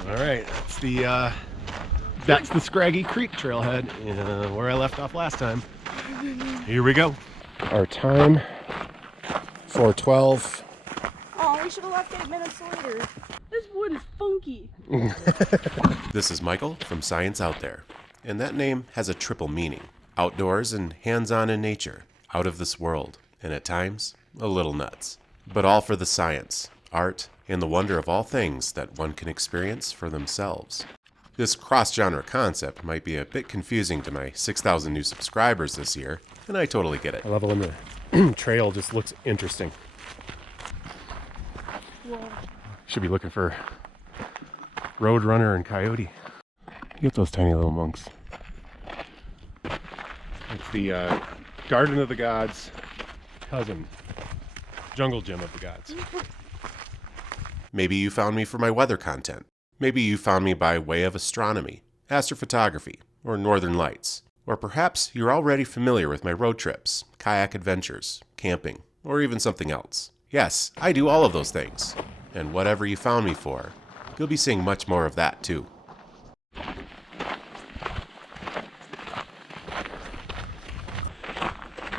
All right, that's the Scraggy Peak Trailhead, where I left off last time. Here we go. Our time, 4:12. Oh, we should have left 8 minutes later. This wood is funky. This is Michael from Science Out There, and that name has a triple meaning. Outdoors and hands-on in nature, out of this world, and at times, a little nuts. But all for the science, art, and the wonder of all things that one can experience for themselves. This cross-genre concept might be a bit confusing to my 6,000 new subscribers this year, and I totally get it. I love it when the trail just looks interesting. Whoa. Should be looking for roadrunner and coyote. Get those tiny little monks. It's the Garden of the Gods cousin, jungle gym of the gods. Maybe you found me for my weather content. Maybe you found me by way of astronomy, astrophotography, or northern lights. Or perhaps you're already familiar with my road trips, kayak adventures, camping, or even something else. Yes, I do all of those things. And whatever you found me for, you'll be seeing much more of that too.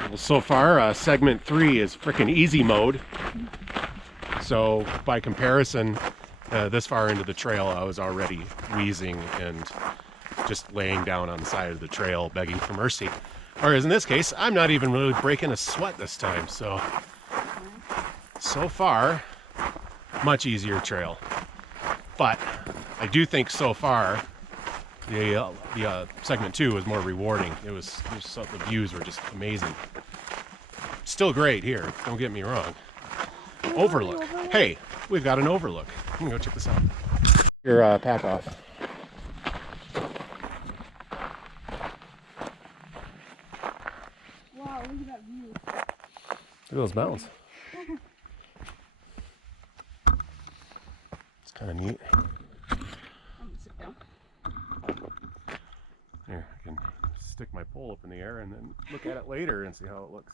Well, so far, segment 3 is frickin' easy mode. So by comparison, this far into the trail, I was already wheezing and just laying down on the side of the trail, begging for mercy. Whereas in this case, I'm not even really breaking a sweat this time. So far, much easier trail. But I do think so far, the segment 2 was more rewarding. The views were just amazing. Still great here, don't get me wrong. Overlook. Hey, we've got an overlook. I'm gonna go check this out. Your pack off. Wow, look at that view. Look at those mountains. It's kind of neat. I'm gonna sit down. Here, I can stick my pole up in the air and then look at it later and see how it looks.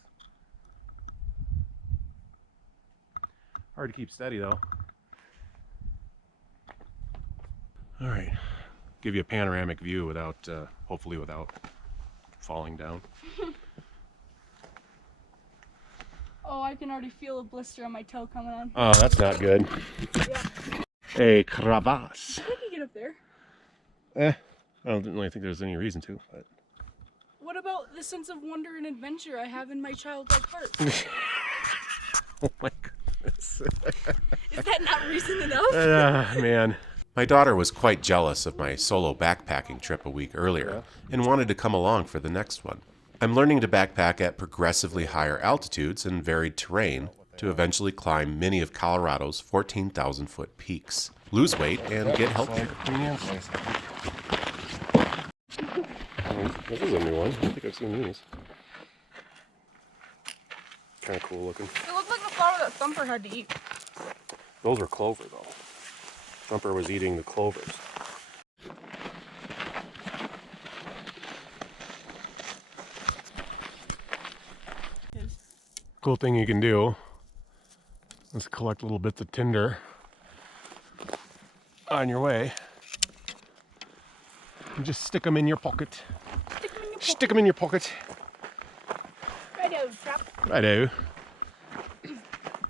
Hard to keep steady though. All right, give you a panoramic view without, hopefully without falling down. Oh, I can already feel a blister on my toe coming on. Oh, that's not good. Yeah. A crevasse. I can get up there. I don't really think there's any reason to, but. What about the sense of wonder and adventure I have in my childlike heart? Oh my goodness. Is that not reason enough? Man. My daughter was quite jealous of my solo backpacking trip a week earlier and wanted to come along for the next one. I'm learning to backpack at progressively higher altitudes and varied terrain to eventually climb many of Colorado's 14,000-foot peaks, lose weight, and get healthier. This is a new one. I don't think I've seen these. Kind of cool looking. It looked like the flower that Thumper had to eat. Those were clover though. Thumper was eating the clovers. Cool thing you can do is collect little bits of tinder on your way and just stick them in your pocket. Stick them in your pocket. Righto, Trap. Righto.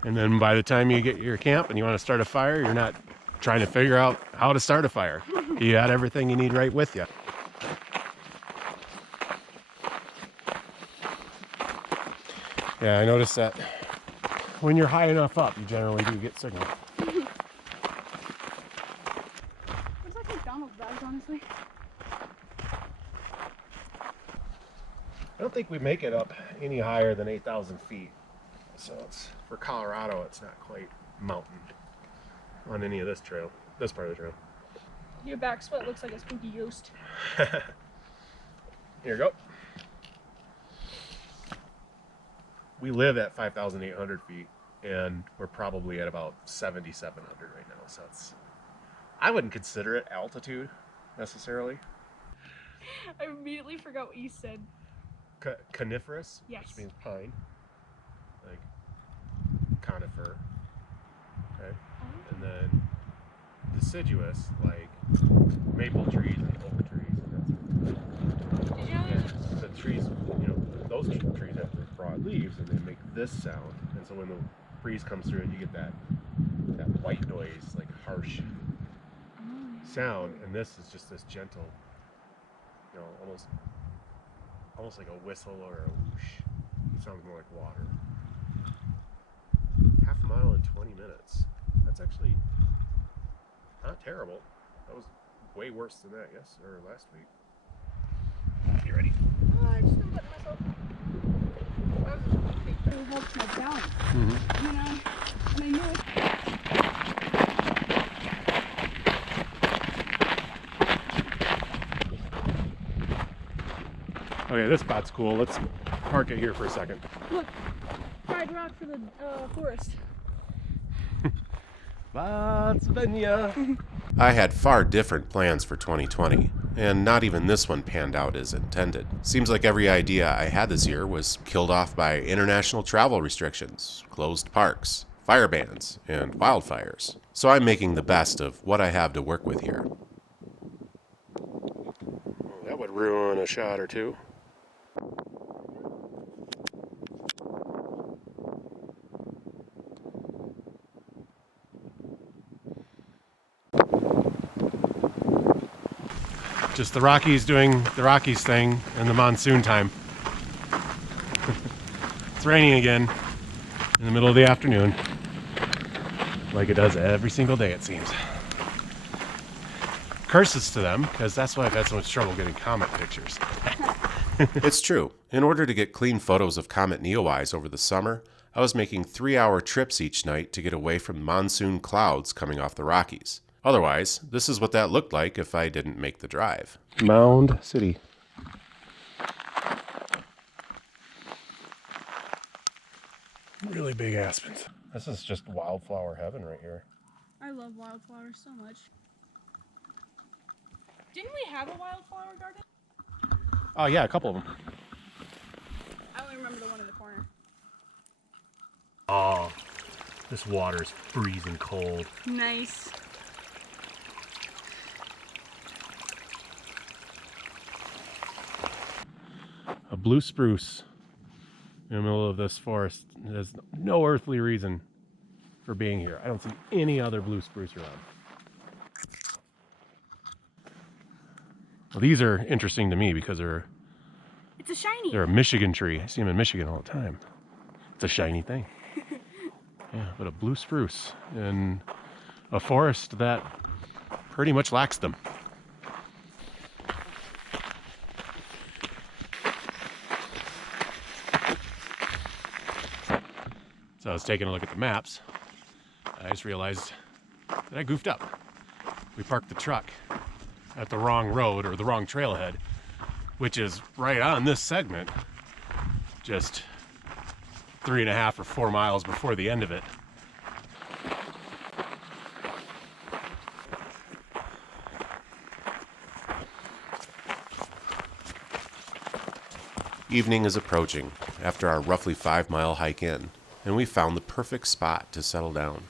And then by the time you get your camp and you want to start a fire, you're not trying to figure out how to start a fire. You got everything you need right with you. Yeah, I noticed that when you're high enough up, you generally do get signal. Looks like McDonald's bags, honestly. I don't think we make it up any higher than 8,000 feet. So it's, for Colorado, it's not quite mountain on any of this trail, this part of the trail. Your back sweat looks like a spooky ghost. Here you go. We live at 5,800 feet and we're probably at about 7,700 right now. So it's, I wouldn't consider it altitude necessarily. I immediately forgot what you said. Coniferous, Yes. which means pine, like conifer, okay, and then the deciduous like maple trees and oak trees. Did you know And the trees, you know, those trees have broad leaves and they make this sound. And so when the breeze comes through it, you get that white noise, like harsh sound. And this is just this gentle, you know, almost like a whistle or a whoosh. It sounds more like water. Half a mile in 20 minutes. That's actually not terrible. That was way worse than that, yes, or last week. You ready? Oh, I just didn't let myself. It helps my balance. You know, and I knew it. Okay, this spot's cool. Let's park it here for a second. Look, fried rock for the forest. Vatsvenya. I had far different plans for 2020, and not even this one panned out as intended. Seems like every idea I had this year was killed off by international travel restrictions, closed parks, fire bans, and wildfires. So I'm making the best of what I have to work with here. That would ruin a shot or two. Just the Rockies doing the Rockies thing in the monsoon time. It's raining again in the middle of the afternoon, like it does every single day, it seems. Curses to them, because that's why I've had so much trouble getting Comet pictures. It's true. In order to get clean photos of Comet NEOWISE over the summer, I was making 3-hour trips each night to get away from monsoon clouds coming off the Rockies. Otherwise, this is what that looked like if I didn't make the drive. Mound City. Really big aspens. This is just wildflower heaven right here. I love wildflowers so much. Didn't we have a wildflower garden? Oh yeah, a couple of them. I only remember the one in the corner. Oh, this water's freezing cold. Nice. A blue spruce in the middle of this forest. There's no earthly reason for being here. I don't see any other blue spruce around. Well, these are interesting to me because It's a shiny. they're a Michigan tree. I see them in Michigan all the time. It's a shiny thing. Yeah, but a blue spruce in a forest that pretty much lacks them. So I was taking a look at the maps. I just realized that I goofed up. We parked the truck at the wrong road or the wrong trailhead, which is right on this segment, just 3.5 or 4 miles before the end of it. Evening is approaching after our roughly 5-mile hike in, and we found the perfect spot to settle down.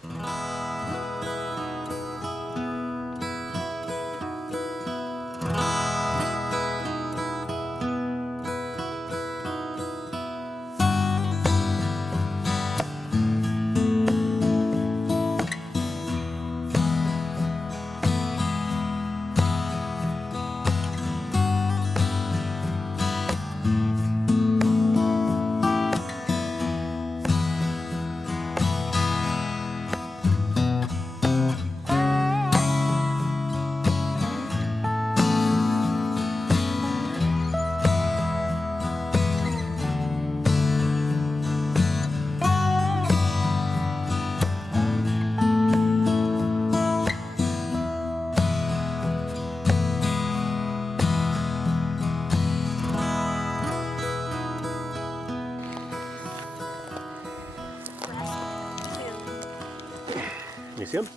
You see him?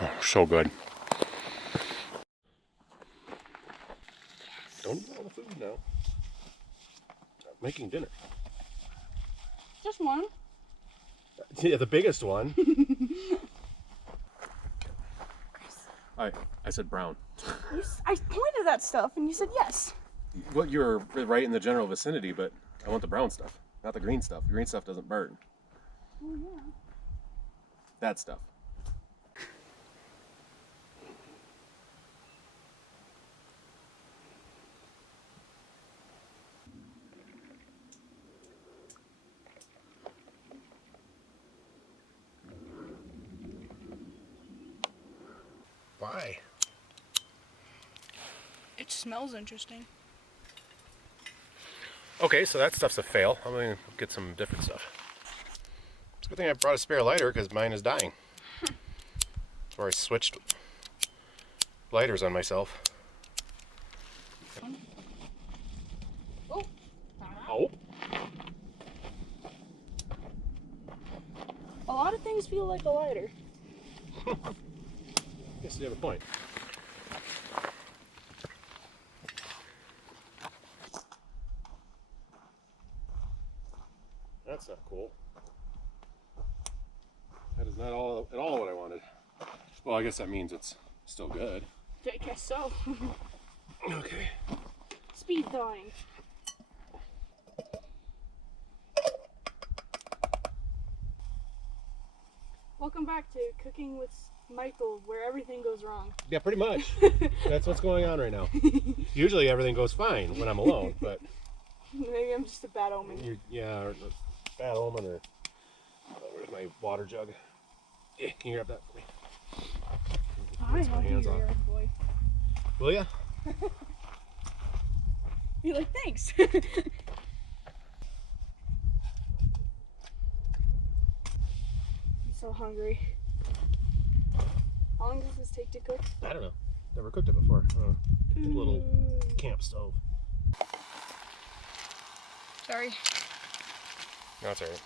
Oh, so good. Don't eat all the food now. making dinner. Just one. Yeah, the biggest one. I said brown. I pointed that stuff and you said yes. Well, you're right in the general vicinity, but I want the brown stuff, not the green stuff. The green stuff doesn't burn. Oh, yeah. That stuff. Why? It smells interesting. Okay, so that stuff's a fail. I'm gonna get some different stuff. It's a good thing I brought a spare lighter because mine is dying. That's where I switched lighters on myself. Oh. Oh. A lot of things feel like a lighter. Guess you have a point. That's not cool. That is not at all what I wanted. Well, I guess that means it's still good. I guess so. Okay. Speed thawing. Welcome back to Cooking with Michael, where everything goes wrong. Yeah, pretty much. That's what's going on right now. Usually everything goes fine when I'm alone, but Maybe I'm just a bad omen. yeah, or bad omen, or where's my water jug? Yeah, can you grab that for me? I Rinse my help you, hands your off. yard boy. Will ya? You're like, thanks. I'm so hungry. How long does this take to cook? I don't know. Never cooked it before. A little camp stove. Sorry. No, it's alright.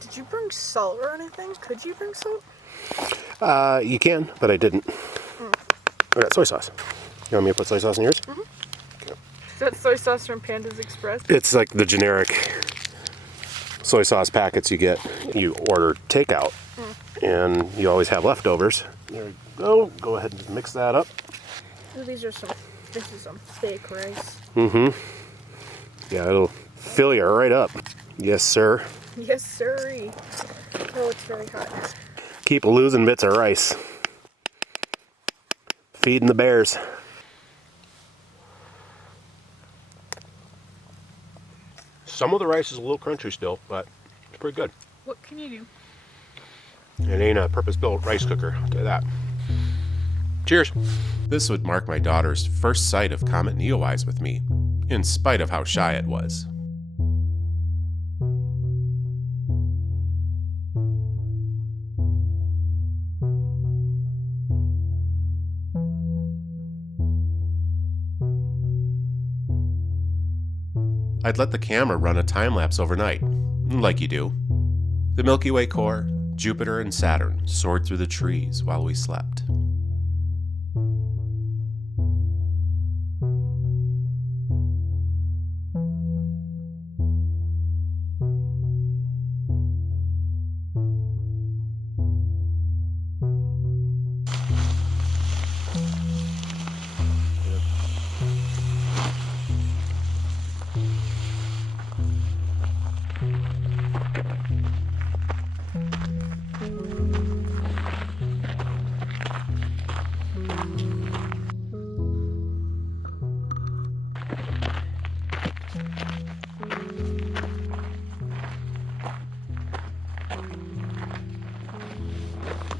Did you bring salt or anything? Could you bring salt? You can, but I didn't. I got soy sauce. You want me to put soy sauce in yours? Is that soy sauce from Panda's Express? It's like the generic soy sauce packets you get. You order takeout, and you always have leftovers. There we go. Go ahead and mix that up. Oh, this is some fake rice. Yeah, it'll fill you right up. Yes, sir. Yes, sirree. Oh, it's very hot. Keep losing bits of rice. Feeding the bears. Some of the rice is a little crunchy still, but it's pretty good. What can you do? It ain't a purpose-built rice cooker, I'll tell you that. Cheers. This would mark my daughter's first sight of Comet NEOWISE with me, in spite of how shy it was. I'd let the camera run a time-lapse overnight, like you do. The Milky Way core, Jupiter and Saturn soared through the trees while we slept.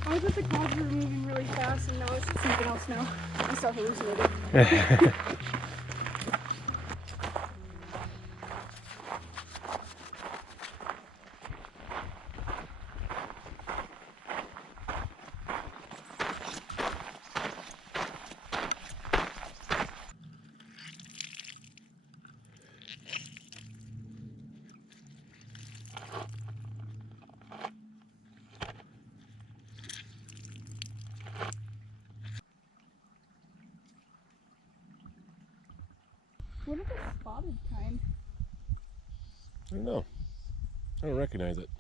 I thought the clouds were moving really fast, and now it's something else now. I start hallucinating. spotted kind. I don't know. I don't recognize it.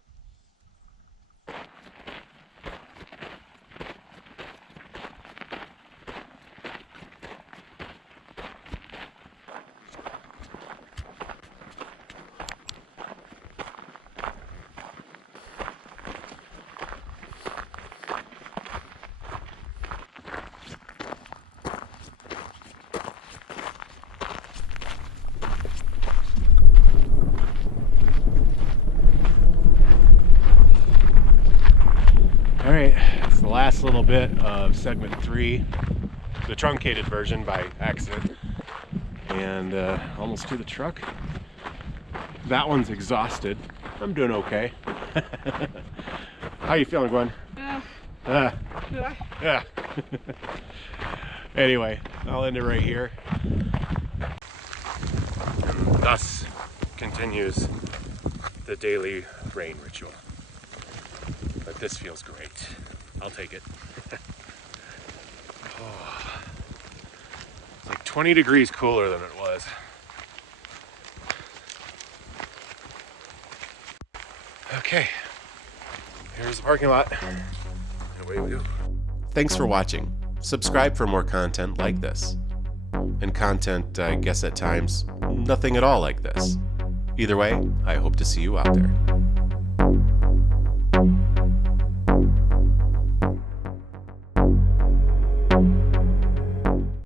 Alright, it's the last little bit of segment 3, the truncated version by accident, and almost to the truck. That one's exhausted. I'm doing okay. How you feeling, Gwen? Yeah. Anyway, I'll end it right here. And thus continues the daily rain ritual. But this feels great. I'll take it. Oh, it's like 20 degrees cooler than it was. Okay, here's the parking lot. Away we go. Thanks for watching. Subscribe for more content like this. And content, I guess at times, nothing at all like this. Either way, I hope to see you out there.